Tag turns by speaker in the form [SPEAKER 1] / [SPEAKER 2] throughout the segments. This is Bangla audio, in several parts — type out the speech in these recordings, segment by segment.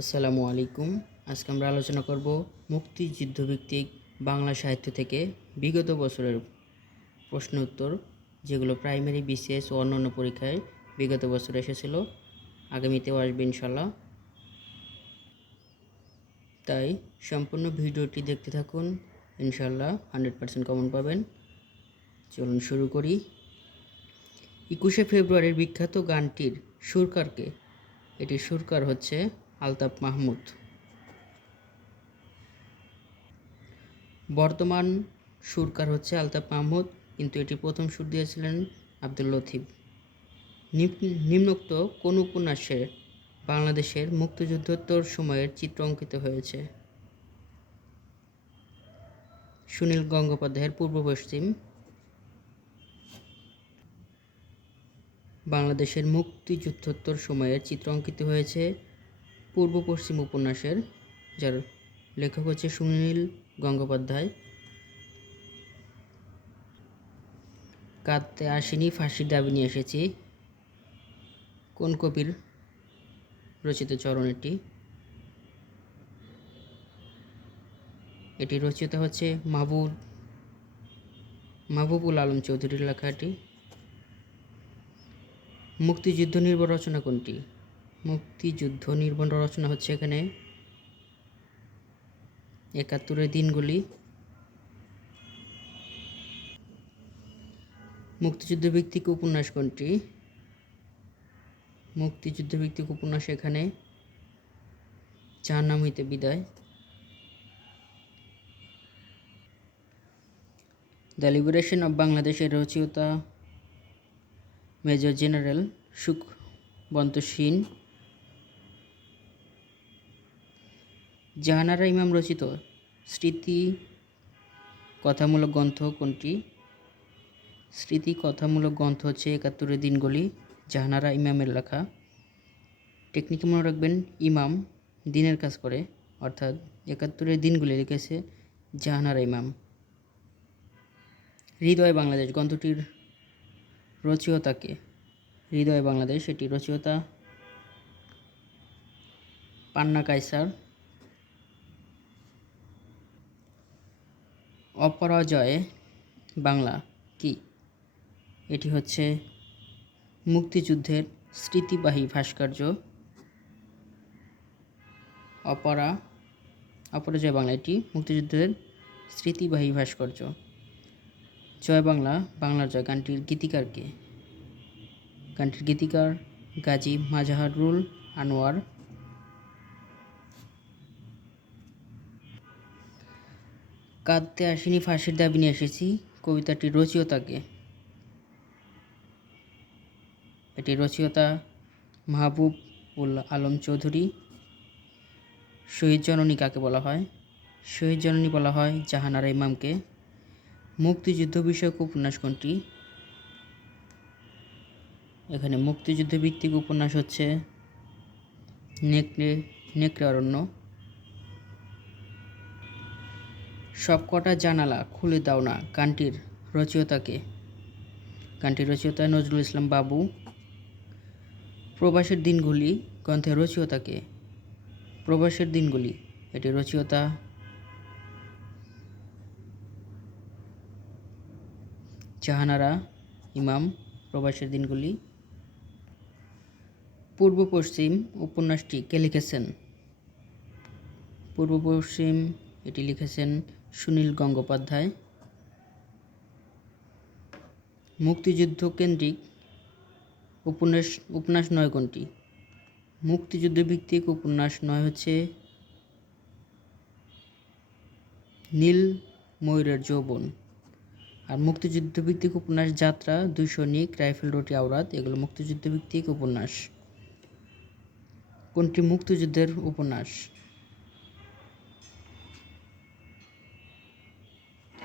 [SPEAKER 1] আসসালামু আলাইকুম। আজকে আমরা আলোচনা করব মুক্তিযুদ্ধভিত্তিক বাংলা সাহিত্য থেকে বিগত বছরের প্রশ্ন উত্তর, যেগুলো প্রাইমারি বিসিএস ও অন্যান্য পরীক্ষায় বিগত বছর এসেছিল। আগামীতেও আসবে ইনশাল্লাহ তাই সম্পূর্ণ ভিডিওটি দেখতে থাকুন। ইনশাল্লাহ হান্ড্রেড পার্সেন্ট কমন পাবেন। চলুন শুরু করি। একুশে ফেব্রুয়ারির বিখ্যাত গানটির সুরকারকে, এটির সুরকার হচ্ছে আলতাফ মাহমুদ। বর্তমান সুরকার হচ্ছে আলতাফ মাহমুদ, কিন্তু এটি প্রথম সুর দিয়েছিলেন আব্দুল লতিফ। নিম- নিম্নোক্ত কোন উপন্যাসে বাংলাদেশের মুক্তিযুদ্ধোত্তর সময়ের চিত্র অঙ্কিত হয়েছে? সুনীল গঙ্গোপাধ্যায়ের পূর্ব পশ্চিম। বাংলাদেশের মুক্তিযুদ্ধোত্তর সময়ের চিত্র অঙ্কিত হয়েছে পূর্ব পশ্চিম উপন্যাসের, যার লেখক হচ্ছে সুনীল গঙ্গোপাধ্যায়। কাঁদতে আসিনি, ফাঁসির দাবি নিয়ে এসেছি। কোন কবির রচিত চরণ এটি? এটি রচিত হচ্ছে মাহবুব, মাহবুবুল আলম চৌধুরীর লেখাটি মুক্তিযুদ্ধ নির্ভর রচনা কোনটি? মুক্তিযুদ্ধ নির্ভর রচনা হচ্ছে এখানে। একাত্তরের দিনগুলি। মুক্তিযুদ্ধ ভিত্তিক উপন্যাস কোনটি? মুক্তিযুদ্ধ ভিত্তিক উপন্যাস এখানে। যার নাম হইতে বিদায়। দ্য লিবারেশন অব বাংলাদেশের রচয়িতা মেজর জেনারেল সুখবন্ত সিন। জাহানারা ইমাম রচিত স্মৃতি কথামূলক গ্রন্থ কোনটি? স্মৃতি কথামূলক গ্রন্থ হচ্ছে একাত্তরের দিনগুলি, জাহানারা ইমামের লেখা। টেকনিক মনে রাখবেন, ইমাম দিনের কাজ করে, অর্থাৎ একাত্তরের দিনগুলি লিখেছে জাহানারা ইমাম। হৃদয় বাংলাদেশ গ্রন্থটির রচয়িতাকে। হৃদয় বাংলাদেশ, এটি রচয়িতা পান্না কাইসার অপরাজয় বাংলা কি? এটি হচ্ছে মুক্তিযুদ্ধের স্মৃতিবাহী ভাস্কর্য। অপরা, অপরাজয় বাংলা, এটি মুক্তিযুদ্ধের স্মৃতিবাহী ভাস্কর্য। জয় বাংলা, বাংলার জয়। গানটির গীতিকারকে গানটির গীতিকার গাজী মাজাহারুল আনোয়ার কাঁদতে আসিনি, ফাঁসির দাবি নিয়ে এসেছি। কবিতাটি রচয়িতাকে। এটি রচয়িতা মাহবুব উল আলম চৌধুরী। শহীদ জননী কাকে বলা হয়? শহীদ জননী বলা হয় জাহানারা ইমামকে। মুক্তিযুদ্ধ বিষয়ক উপন্যাস কোনটি? এখানে মুক্তিযুদ্ধ ভিত্তিক উপন্যাস হচ্ছে নেকড়ে নেকড়ে অরণ্য। সবকটা জানালা খুলে দাও না গানটির রচয়িতাকে। গানটির রচয়িতা নজরুল ইসলাম বাবু। প্রবাসের দিনগুলি গ্রন্থের রচয়িতাকে। প্রবাসের দিনগুলি, এটি রচয়িতা। জাহানারা, ইমাম প্রবাসের দিনগুলি। পূর্ব পশ্চিম উপন্যাসটি কে লিখেছেন? পূর্ব পশ্চিম এটি লিখেছেন সুনীল গঙ্গোপাধ্যায়। মুক্তিযুদ্ধ কেন্দ্রিক উপন্যাস উপন্যাস নয় কোনটি? মুক্তিযুদ্ধ ভিত্তিক উপন্যাস নয় হচ্ছে নীল ময়ূরের যৌবন। আর মুক্তিযুদ্ধ ভিত্তিক উপন্যাস যাত্রা দুই সৈনিক রাইফেল, রোটি, আওরাত, এগুলো মুক্তিযুদ্ধ ভিত্তিক উপন্যাস। কোনটি মুক্তিযুদ্ধের উপন্যাস?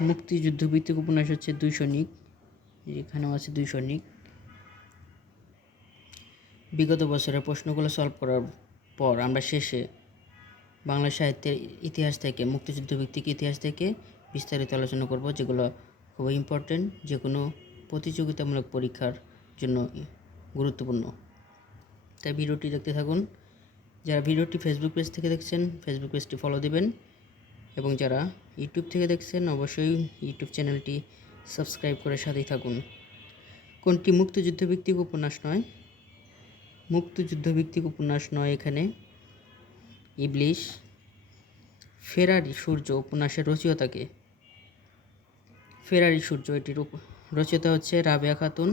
[SPEAKER 1] মুক্তিযুদ্ধ ভিত্তিক উপন্যাস হচ্ছে দুই সৈনিক এখানেও আছে দুই সৈনিক বিগত বছরের প্রশ্নগুলো সলভ করার পর আমরা শেষে বাংলা সাহিত্যের ইতিহাস থেকে, মুক্তিযুদ্ধ ভিত্তিক ইতিহাস থেকে বিস্তারিত আলোচনা করব, যেগুলো খুবই ইম্পর্টেন্ট যে কোনো প্রতিযোগিতামূলক পরীক্ষার জন্য গুরুত্বপূর্ণ। তাই ভিডিওটি দেখতে থাকুন। যারা ভিডিওটি ফেসবুক পেজ থেকে দেখছেন ফেসবুক পেজটি ফলো দিবেন। এবং যারা ইউটিউব থেকে দেখছেন, অবশ্যই ইউটিউব চ্যানেলটি সাবস্ক্রাইব করে সাথেই থাকুন। কোনটি মুক্তিযুদ্ধ ভিত্তিক উপন্যাস নয়? মুক্তিযুদ্ধ ভিত্তিক উপন্যাস নয় এখানে। ইবলিশ ফেরারি সূর্য উপন্যাসের রচয়িতাকে। ফেরারি সূর্য এটির রচয়িতা হচ্ছে রাবেয়া খাতুন।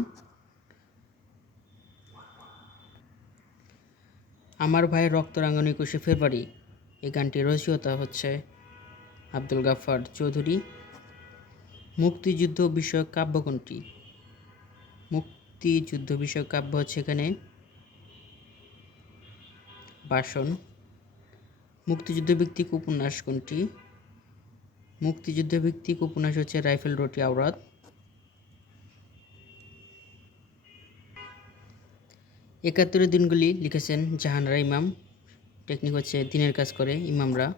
[SPEAKER 1] আমার ভাইয়ের রক্ত রাঙানো একুশে ফেব্রুয়ারি এই গানটির রচয়িতা হচ্ছে আব্দুল গাফফার চৌধুরী। মুক্তিযুদ্ধ বিষয়ক কাব্য কোনটি? মুক্তিযুদ্ধ বিষয়ক কাব্য হচ্ছে এখানে বাসন মুক্তিযুদ্ধ ভিত্তিক উপন্যাস কোনটি? মুক্তিযুদ্ধ ভিত্তিক উপন্যাস হচ্ছে রাইফেল রোটি আওরাত। একাত্তরের দিনগুলি লিখেছেন জাহানারা ইমাম। টেকনিক হচ্ছে দিনের কাজ করে ইমামরা।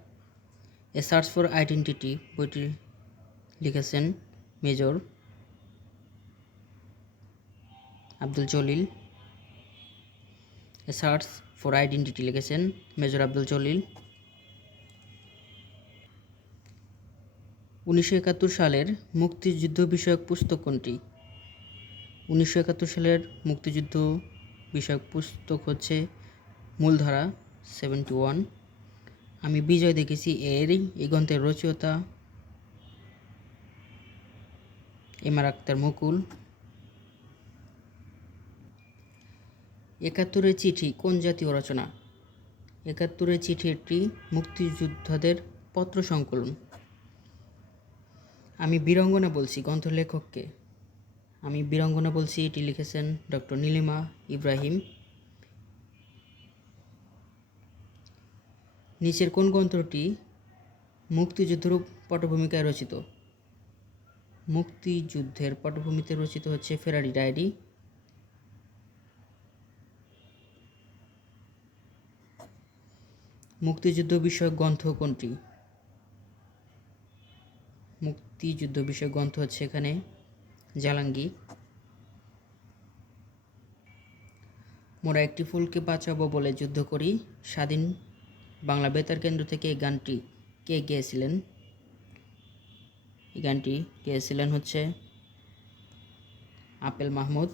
[SPEAKER 1] এ সার্চ ফর আইডেন্টিটি বইটি লিখেছেন major Abdul Jalil. A search for identity লিখেছেন মেজর আব্দুল জলিল। উনিশশো একাত্তর সালের মুক্তিযুদ্ধ বিষয়ক পুস্তক কোনটি? উনিশশো একাত্তর সালের মুক্তিযুদ্ধ বিষয়ক পুস্তক হচ্ছে মূলধারা সেভেন্টি ওয়ান আমি বিজয় দেখেছি এরই, এই গ্রন্থের রচয়িতা এমার আক্তার মুকুল। একাত্তরের চিঠি, কোন জাতীয় রচনা? একাত্তরের চিঠি একটি মুক্তিযোদ্ধাদের পত্র সংকলন। আমি বীরঙ্গনা বলছি গ্রন্থ লেখককে আমি বীরঙ্গনা বলছি, এটি লিখেছেন ডক্টর নীলিমা ইব্রাহিম। নিচের কোন গ্রন্থটি মুক্তিযুদ্ধের পটভূমিকায় রচিত? মুক্তিযুদ্ধের পটভূমিতে রচিত হচ্ছে ফেরারি ডায়েরি। মুক্তিযুদ্ধ বিষয়ক গ্রন্থ কোনটি? মুক্তিযুদ্ধ বিষয়ক গ্রন্থ হচ্ছে এখানে জালাঙ্গি মোরা একটি ফুলকে বাঁচাবো বলে যুদ্ধ করি, স্বাধীন বাংলা বেতার কেন্দ্র থেকে এই গানটি কে গেয়েছিলেন? এই গানটি গেয়েছিলেন হচ্ছে আপেল মাহমুদ।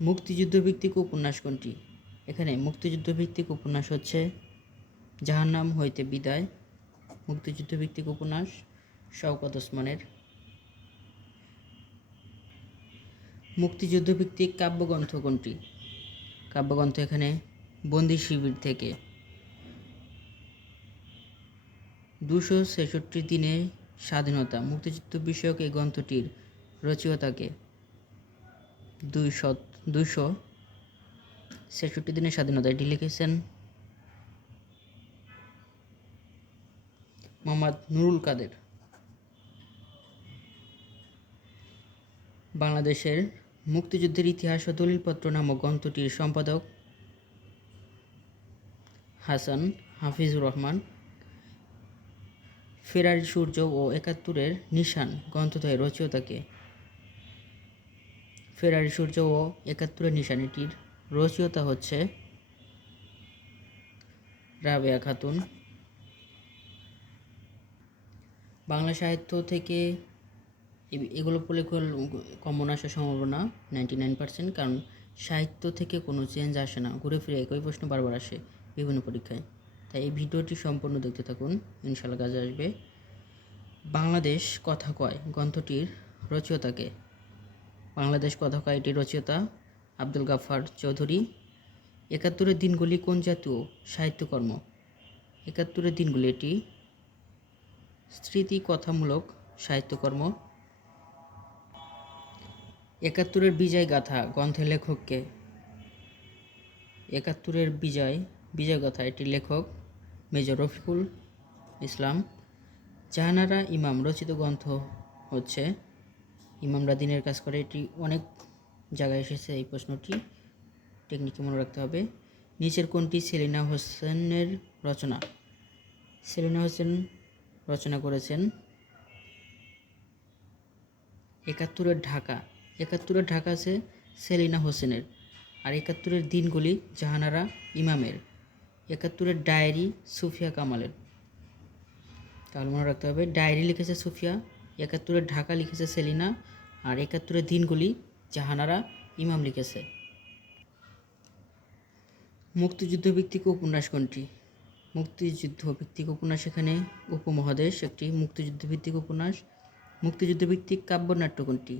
[SPEAKER 1] মুক্তিযুদ্ধ ভিত্তিক উপন্যাস কোনটি? এখানে মুক্তিযুদ্ধ ভিত্তিক উপন্যাস হচ্ছে যাহার নাম হইতে বিদায়। মুক্তিযুদ্ধ ভিত্তিক উপন্যাস শওকত ওসমানের। মুক্তিযুদ্ধ ভিত্তিক কাব্যগ্রন্থ কোনটি? কাব্যগ্রন্থ এখানে বন্দি শিবির থেকে। দুশো ছেষট্টি দিনে স্বাধীনতা, মুক্তিযুদ্ধ বিষয়ক এই গ্রন্থটির রচয়িতাকে দুইশো দুইশো ছেষট্টি দিনের স্বাধীনতা, এটি লিখেছেন মোহাম্মদ নুরুল কাদের। বাংলাদেশের মুক্তিযুদ্ধের ইতিহাস ও দলিলপত্র নামক গ্রন্থটির সম্পাদক হাসান, হাফিজুর রহমান। ফেরারি সূর্য ও একাত্তরের নিশান গ্রন্থদ্বয়ের রচয়িতাকে। ফেরারি সূর্য ও একাত্তরের নিশান এটির রচয়িতা হচ্ছে রাবেয়া খাতুন। বাংলা সাহিত্য থেকে এগুলো পড়লে কমন আসার সম্ভাবনা নাইনটি নাইন পার্সেন্ট, কারণ সাহিত্য থেকে কোনো চেঞ্জ আসে না। ঘুরে ফিরে একই প্রশ্ন বারবার আসে। বিভিন্ন পরীক্ষায়। তাই এই ভিডিওটি সম্পূর্ণ দেখতে থাকুন। ইনশাল্লাহ কাজে আসবে। বাংলাদেশ কথা কয় গ্রন্থটির রচয়িতাকে? বাংলাদেশ কথা কয় এটির রচয়িতা? আব্দুল গাফার চৌধুরী। একাত্তরের দিনগুলি কোন জাতীয় সাহিত্যকর্ম? একাত্তরের দিনগুলি এটি স্মৃতি কথামূলক সাহিত্যকর্ম। একাত্তরের বিজয় গাথা গ্রন্থের লেখককে। একাত্তরের বিজয় বিজয় গাথা এটির লেখক, মেজর রফিকুল ইসলাম। জাহানারা ইমাম রচিত গ্রন্থ হচ্ছে। ইমামরা দিনের কাজ করে, এটি অনেক জায়গায় এসেছে, এই প্রশ্নটি টেকনিকে মনে রাখতে হবে। নিচের কোনটি সেলিনা হোসেনের রচনা? সেলিনা হোসেন রচনা করেছেন একাত্তরের ঢাকা। একাত্তরের ঢাকা আছে সেলিনা হোসেনের। আর একাত্তরের দিনগুলি জাহানারা ইমামের। একাত্তরের ডায়েরি সুফিয়া কামালের। তাহলে মনে রাখতে হবে, ডায়েরি লিখেছে সুফিয়া, একাত্তরের ঢাকা লিখেছে সেলিনা, আর একাত্তরের দিনগুলি জাহানারা ইমাম লিখেছে। মুক্তিযুদ্ধ ভিত্তিক উপন্যাস কোনটি? মুক্তিযুদ্ধ ভিত্তিক উপন্যাস এখানে উপমহাদেশ, একটি মুক্তিযুদ্ধ ভিত্তিক উপন্যাস। মুক্তিযুদ্ধ ভিত্তিক কাব্যনাট্য কোনটি?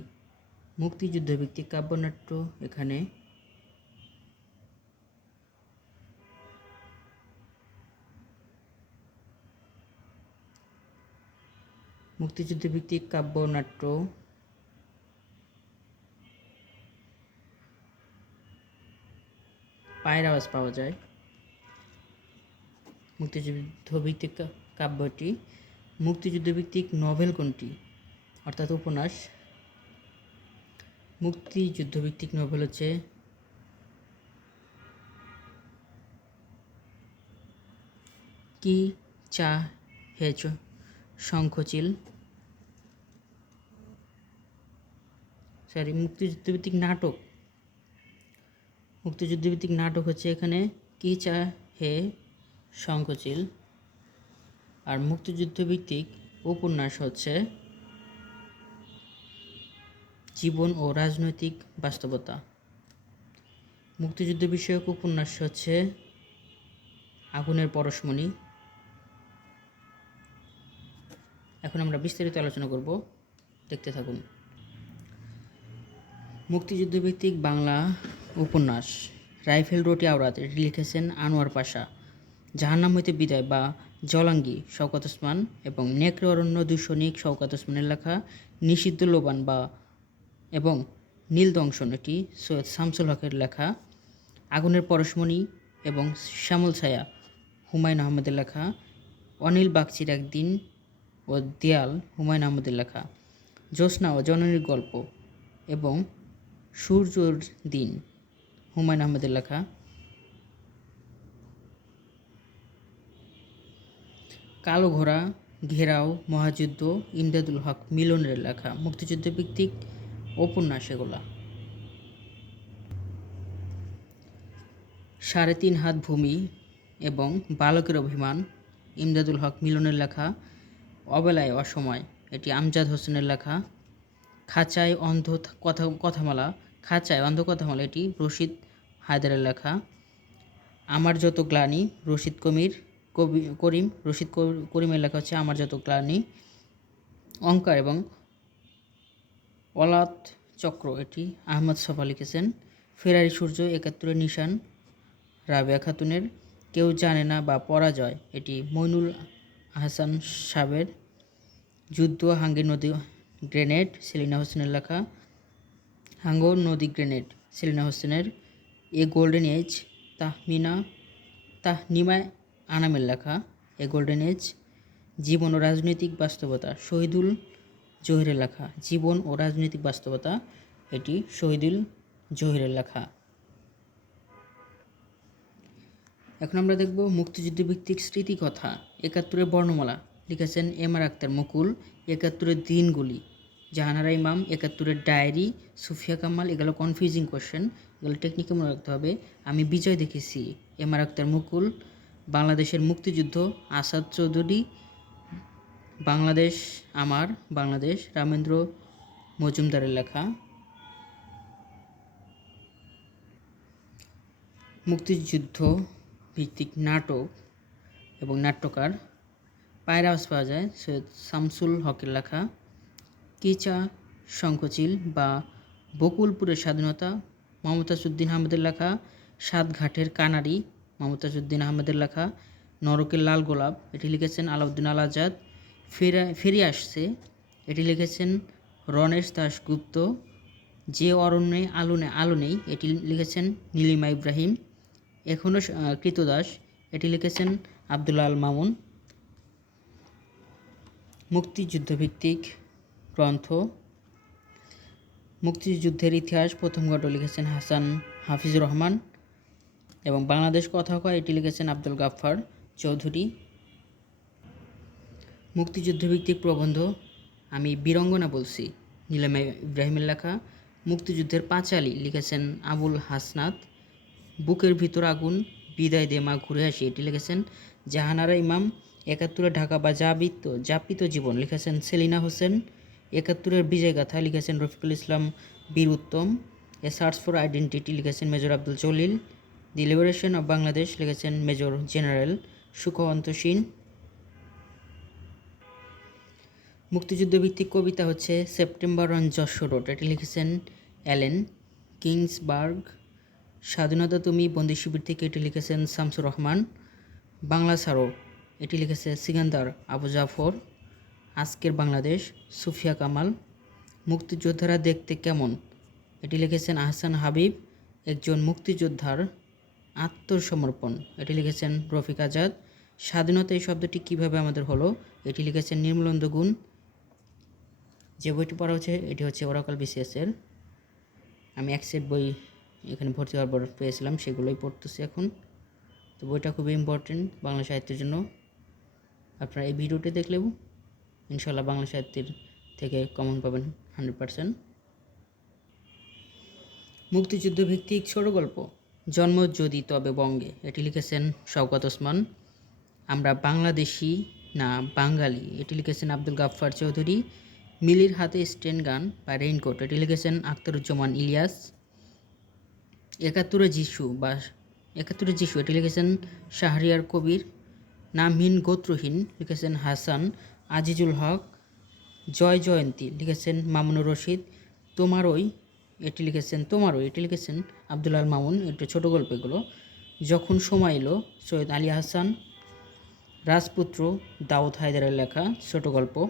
[SPEAKER 1] মুক্তিযুদ্ধ ভিত্তিক কাব্যনাট্য এখানে মুক্তিযুদ্ধ ভিত্তিক কাব্যনাট্য পায়ের আওয়াজ পাওয়া যায়। মুক্তিযুদ্ধ ভিত্তিক কাব্যটি মুক্তিযুদ্ধ ভিত্তিক নভেল কোনটি? অর্থাৎ উপন্যাস। মুক্তিযুদ্ধ ভিত্তিক নভেল হচ্ছে কি, চা হেচ শঙ্খচিল। সরি মুক্তিযুদ্ধভিত্তিক নাটক। মুক্তিযুদ্ধভিত্তিক নাটক হচ্ছে এখানে কি চা হে শঙ্খচিল। আর মুক্তিযুদ্ধভিত্তিক উপন্যাস হচ্ছে জীবন ও রাজনৈতিক বাস্তবতা। মুক্তিযুদ্ধ বিষয়ক উপন্যাস হচ্ছে আগুনের পরশমণি। এখন আমরা বিস্তারিত আলোচনা করব। দেখতে থাকুন। মুক্তিযুদ্ধভিত্তিক বাংলা উপন্যাস রাইফেল রোটি আওরাত, এটি লিখেছেন আনোয়ার পাশা। জাহান্নাম হইতে বিদায় বা জলাঙ্গি, শওকত ওসমান এবং নেকড়ে অরণ্য দূষণিক শওকত ওসমানের লেখা নিষিদ্ধ লোবান বা এবং নীল দংশন এটি সৈয়দ শামসুল হকের লেখা। আগুনের পরশমণি এবং শ্যামল ছায়া, হুমায়ুন আহমেদের লেখা। অনিল বাগচির একদিন ও দেয়াল হুমায়ুন আহমেদের লেখা, জ্যোৎস্না ও জননীর গল্প এবং সূর্যর দিন, হুমায়ুন আহমেদের লেখা। কালো ঘোড়া, ঘেরাও, মহাযুদ্ধ, ইমদাদুল হক মিলনের লেখা, মুক্তিযুদ্ধ ভিত্তিক উপন্যাস এগুলা। সাড়ে তিন হাত ভূমি এবং বালকের অভিমান, ইমদাদুল হক মিলনের লেখা অবেলায় অসময়। এটি আমজাদ হোসেনের লেখা। খাঁচায় অন্ধ কথা কথামালা। খাঁচায় অন্ধ কথামালা, এটি রশিদ হায়দারের লেখা। আমার যত গ্লানি, রশিদ কবির কবি করিম, রশিদ করিমের লেখা হচ্ছে আমার যত গ্লানি। অঙ্কার এবং অলাত চক্র, এটি আহমদ সফা লিখেছেন। ফেরারি সূর্য একাত্তরের নিশান, রাবেয়া খাতুনের। কেউ জানে না বা পরাজয়, এটি মইনুল হাসান সাবের যুদ্ধ হাঙ্গি নদী গ্রেনেড, সেলিনা হোসেনের লেখা হাঙ্গর নদী গ্রেনেড, সেলিনা হোসেনের a golden age Tahmina, Tahnima আনামের লেখা এ গোল্ডেন এজ জীবন ও রাজনৈতিক বাস্তবতা, শহীদুল জহিরের লেখা, জীবন ও রাজনৈতিক বাস্তবতা, এটি শহীদুল জহিরের লেখা। এখন আমরা দেখব মুক্তিযুদ্ধ ভিত্তিক স্মৃতিকথা। একাত্তরের বর্ণমালা লিখেছেন এম আর আক্তার মুকুল, একাত্তরের দিনগুলি। জাহানারা ইমাম, একাত্তরের ডায়েরি, সুফিয়া কামাল, এগুলো কনফিউজিং কোশ্চেন এগুলো টেকনিকে মনে রাখতে হবে। আমি বিজয় দেখেছি, এম আর আক্তার মুকুল, বাংলাদেশের মুক্তিযুদ্ধ, আসাদ চৌধুরী, বাংলাদেশ আমার, বাংলাদেশ, রামেন্দ্র মজুমদারের লেখা। মুক্তিযুদ্ধ ভিত্তিক নাটক এবং নাট্যকার। পায়ের পাওয়া যায় সৈয়দ শামসুল হকের লেখা। কিচা, শঙ্খচিল বা বকুলপুরের স্বাধীনতা, মমতাজউদ্দিন আহমেদের লেখা। সাতঘাটের কানারি, মমতাজউদ্দিন আহমেদের লেখা। নরকের লাল গোলাপ, এটি লিখেছেন আলাউদ্দিন আল আজাদ। ফেরা, ফিরে আসছে, এটি লিখেছেন রণেশ দাশগুপ্ত। যে অরণ্যে আলো নেই আলো নেই, এটি লিখেছেন নীলিমা ইব্রাহিম। এখনও কৃতদাস, এটি লিখেছেন আবদুল্লা আল মামুন। মুক্তিযুদ্ধভিত্তিক গ্রন্থ। মুক্তিযুদ্ধের ইতিহাস প্রথম খণ্ড লিখেছেন হাসান হাফিজুর রহমান এবং বাংলাদেশ কথা কয় এটি লিখেছেন আব্দুল গাফফার চৌধুরী। মুক্তিযুদ্ধভিত্তিক প্রবন্ধ, আমি বীরঙ্গনা বলছি, নীলামা ইব্রাহিমের লেখা মুক্তিযুদ্ধের পাঁচালী লিখেছেন আবুল হাসনাত। বুকের ভিতর আগুন বিদায় দে মা ঘুরে আসি। এটি লিখেছেন জাহানারা ইমাম একাত্তরে ঢাকা বা জাবিত যাপিত জীবন লিখেছেন সেলিনা হোসেন, একাত্তরের বিজয় গাথা লিখেছেন Rafiqul Islam, Bir Uttam, a search for identity লিখেছেন major Abdul Jalil, the liberation of Bangladesh লিখেছেন মেজর জেনারেল সুখবন্ত সিন। মুক্তিযুদ্ধভিত্তিক কবিতা হচ্ছে সেপ্টেম্বর অন যশোর রোড। এটি লিখেছেন অ্যালেন কিংসবার্গ। স্বাধীনতা তুমি বন্দি শিবির থেকে এটি লিখেছেন শামসুর রহমান, বাংলা সারো, এটি লিখেছে সিকান্দার আবু জাফর, আজকের বাংলাদেশ, সুফিয়া কামাল, মুক্তিযোদ্ধারা দেখতে কেমন? এটি লিখেছেন আহসান হাবিব, একজন মুক্তিযোদ্ধার আত্মসমর্পণ। এটি লিখেছেন রফিক আজাদ। স্বাধীনতা এই শব্দটি কীভাবে আমাদের হলো? এটি লিখেছেন নির্মলন্দ গুণ। যে বইটি পড়া হচ্ছে, এটি হচ্ছে ওরাকল বিসিএসের আমি এক সেট বই এখানে ভর্তি হওয়ার পর পেয়েছিলাম, সেগুলোই পড়তেছি এখন। তো বইটা খুবই ইম্পর্টেন্ট বাংলা সাহিত্যের জন্য। আপনারা এই ভিডিওটি দেখলেও ইনশাল্লাহ বাংলা সাহিত্যের থেকে কমন পাবেন হান্ড্রেড পারসেন্ট মুক্তিযুদ্ধ ভিত্তিক ছোট গল্প, জন্ম যদি তবে বঙ্গে, এটি লিখেছেন শওকত ওসমান। আমরা বাংলাদেশি না বাঙালি, এটি লিখেছেন আব্দুল গাফফার চৌধুরী। মিলির হাতে স্টেন গান বা রেইনকোট এটি লিখেছেন আখতারুজ্জামান ইলিয়াস। একাত্তরে যিশু বা একাত্তরে যিশু, এটি লিখেছেন শাহরিয়ার কবির নামহীন গোত্রহীন, লিখেছেন হাসান, আজিজুল হক, জয় জয়ন্তী, লিখেছেন মামুনুর রশিদ, তোমারই, এটি লিখেছেন তোমারই, এটি লিখেছেন আব্দুল আল মামুন, একটু ছোটো গল্প এগুলো যখন সময় এলো, সৈয়দ আলী হাসান, রাজপুত্র দাউদ হায়দারের লেখা ছোট গল্প।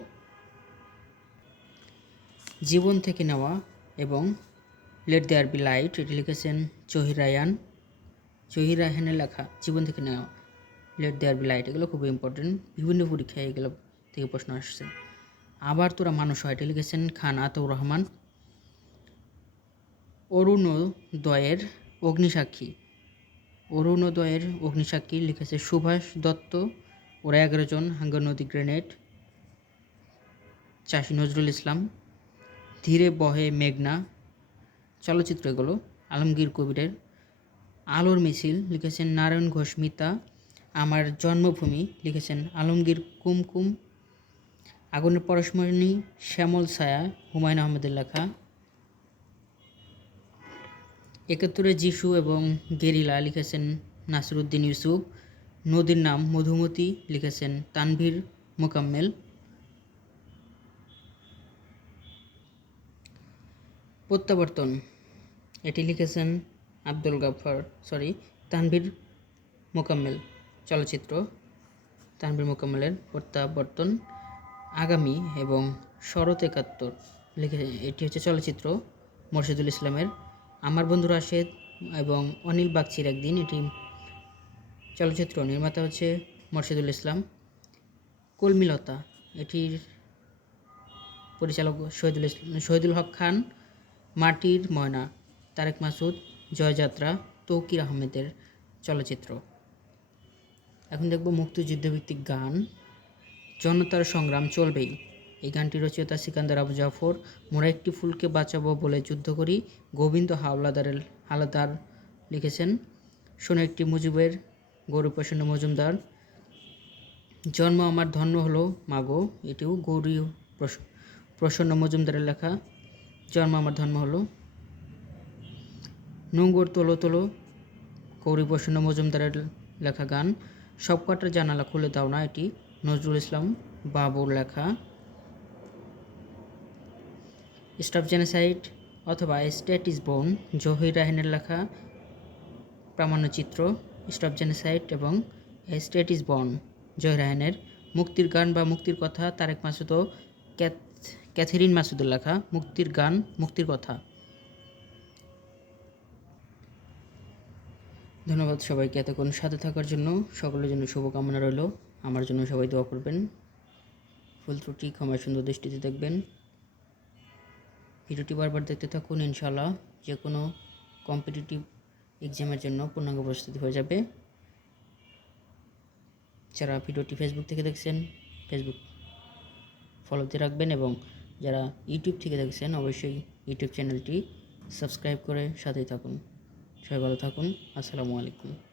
[SPEAKER 1] জীবন থেকে নেওয়া এবং লেট দেয়ার বি লাইট এটি লিখেছেন জহির রায়ান জহির রায়হানের লেখা, জীবন থেকে নেওয়া। লেট দেয়ার বি লাইট এগুলো খুবই ইম্পর্টেন্ট বিভিন্ন পরীক্ষায় এগুলো থেকে প্রশ্ন আসছে। আবার তোরা মানুষ হয়, এটি লিখেছেন খান আতউর রহমান। অরুণোদয়ের অগ্নিসাক্ষী। অরুণোদয়ের অগ্নিসাক্ষী লিখেছে সুভাষ দত্ত, ওরা এগারো জন, হাঙ্গর নদী গ্রেনেড, চাষি নজরুল ইসলাম। ধীরে বহে মেঘনা চলচ্চিত্র এগুলো আলমগীর কবিরের আলোর মিছিল লিখেছেন নারায়ণ ঘোষ মিতা, আমার জন্মভূমি লিখেছেন আলমগীর কুমকুম আগুনের পরশমণি, শ্যামল ছায়া, হুমায়ুন আহমেদের লেখা। একাত্তরে যিশু এবং গেরিলা লিখেছেন নাসরুদ্দিন ইউসুফ, নদীর নাম মধুমতি লিখেছেন তানভীর মোকাম্মেল। প্রত্যাবর্তন। এটি লিখেছেন আব্দুল গাফার সরি, তানভীর মোকাম্মেল। চলচ্চিত্র তানভীর মোকাম্মেলের প্রত্যাবর্তন আগামী এবং শরৎ একাত্তর। লিখে, এটি হচ্ছে চলচ্চিত্র মোর্শেদুল ইসলামের আমার বন্ধু রাশেদ এবং অনিল বাগচির একদিন। এটি চলচ্চিত্র নির্মাতা হচ্ছে মোর্শেদুল ইসলাম। কলমিলতা, এটির পরিচালক শহীদুল ইসলাম, শহীদুল হক খান। মাটির ময়না, তারেক মাসুদ, জয়যাত্রা, তৌকির আহমেদের চলচ্চিত্র। এখন দেখব মুক্তিযুদ্ধভিত্তিক গান। জনতার সংগ্রাম চলবেই। এই গানটি রচয়িতা সিকান্দার আবু জাফর, মোরা একটি ফুলকে বাঁচাবো বলে যুদ্ধ করি গোবিন্দ হাওলাদারের হালাদার লিখেছেন। শোনো একটি মুজিবের গৌরী প্রসন্ন মজুমদার। জন্ম আমার, ধন্য হলো মাগো, এটিও গৌরী প্রসন্ন মজুমদারের লেখা। জন্ম আমার ধর্ম হলো। নোংর তোলো তোলো গৌরী প্রসন্ন মজুমদারের লেখা গান। সব কটার জানালা খুলে দাও না এটি? নজরুল ইসলাম, বাবুর লেখা। স্টাফ জেনেসাইড অথবা স্টেট ইজ বোন জহির রাহিনের লেখা। প্রামাণ্যচিত্র স্টাফ জেনেসাইড এবং স্টেট ইজ বর্ন, জহির রাহিনের মুক্তির গান বা মুক্তির কথা তারেক মাসুদ ও ক্যাথেরিন মাসুদের লেখা মুক্তির গান, মুক্তির কথা। ধন্যবাদ সবাইকে এতক্ষণ সাথে থাকার জন্য। সকলের জন্য শুভকামনা রইল। আমার জন্য সবাই দোয়া করবেন। ফুল ত্রুটি, ক্ষমা সুন্দর দৃষ্টিতে দেখবেন। ভিডিওটি বারবার দেখতে থাকুন ইনশাল্লাহ যে কোনো কম্পিটিটিভ এক্সামের জন্য পূর্ণাঙ্গ প্রস্তুতি হয়ে যাবে। যারা ভিডিওটি ফেসবুক থেকে দেখছেন ফেসবুক ফলোতে রাখবেন এবং যারা ইউটিউব থেকে দেখছেন, অবশ্যই ইউটিউব চ্যানেলটি সাবস্ক্রাইব করে সাথেই থাকুন। সবাই ভালো থাকুন। আসসালামু আলাইকুম।